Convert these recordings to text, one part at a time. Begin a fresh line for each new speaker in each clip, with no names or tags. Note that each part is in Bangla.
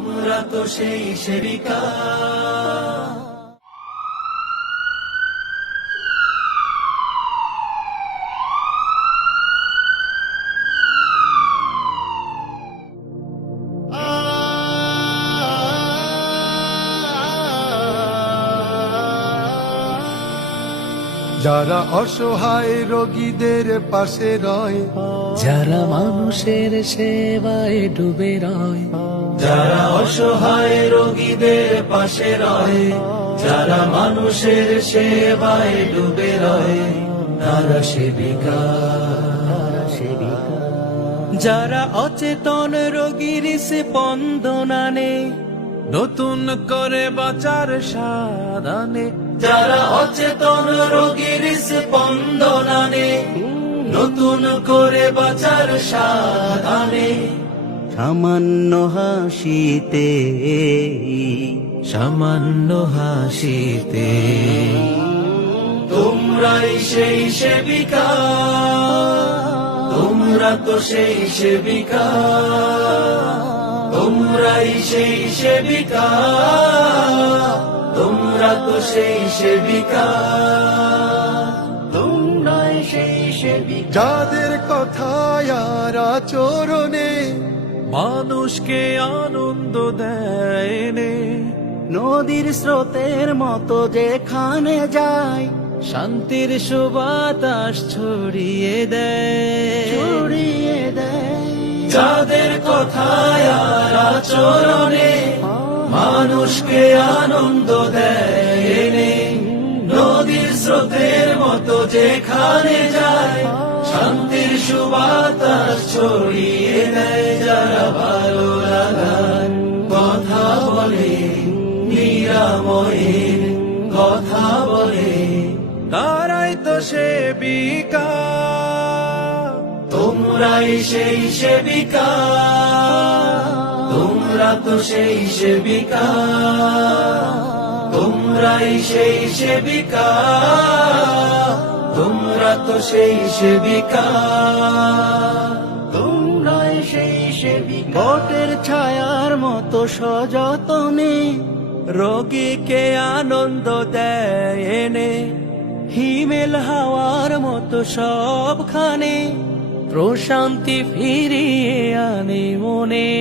তোমরা তো সেই সেবিকা।
যারা অসহায় রোগীদের পাশে রয়,
যারা মানুষের সেবায় ডুবে রয়,
যারা অসহায় রোগীদের পাশে রয়, যারা মানুষের সেবায় ডুবে রয়, তারা সেবিকা।
যারা অচেতন রোগীর স্পন্দন আনে, নতুন করে বাঁচার সাধনে,
যারা অচেতন রোগীর স্পন্দন আনে, নতুন করে বাঁচার সাধনে।
সামান্য হাসিতে, সামান্য হাসিতে
তোমরাই সেই সেবিকা, তোমরা তো সেই সেবিকা, তোমরাই সেই সেবিকা, তোমরা তো সেই সেবিকা, তোমরাই সেই সেবিকা।
যাদের কথায় আর আচরণে
মানুষকে আনন্দ দেয়, নদীর স্রোতের মতো যেখানে যায়, শান্তির সুবাতাস ছড়িয়ে দেয়।
যাদের কথায় আর আচরণে মানুষকে আনন্দ দেয়, নদীর স্রোতের মতো যেখানে যায়, শান্তির সুবাতাস ছড়িয়ে দেয়। যারা ভালো লাগার কথা বলে, নিরাময়ের কথা বলে,
তারাই তো সেবিকা।
তোমরাই সেই সেবিকা, তোমরা তো সেই সেবিকা, তোমরাই সেই সেবিকা, তোমরা তো সেই সেবিকা, তোমরাই সেই সেবিকা।
বটের ছায়ার মতো সযতনে রোগীকে আনন্দ দেয়, হিমেল হাওয়ার মতো সবখানে প্রশান্তি ফিরিয়ে আনে মনে।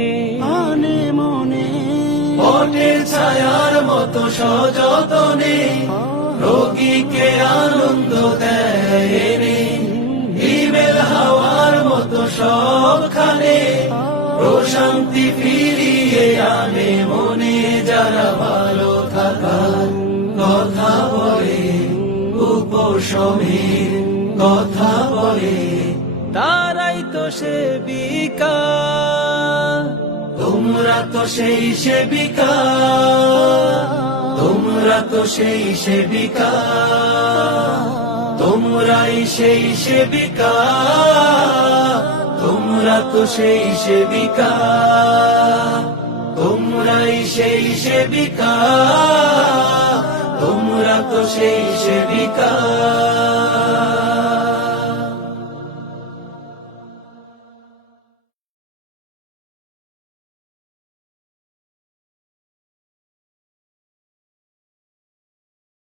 বটের ছায়ার মতো সযতনে রোগীকে আনন্দ দেয়, হিমেল হাওয়ার মতো সবখানে প্রশান্তি ফিরিয়ে আনে মনে। যারা ভালো থাকার কথা বলে, উপশমের কথা বলে,
তারাই তো সেবিকা।
তোমরা তো সেই সেবিকা, তোমরা তো সেই সেবিকা, তোমরাই সেই সেবিকা, তোমরা তো সেই সেবিকা, তোমরাই সেই সেবিকা, তোমরা তো সেই সেবিকা।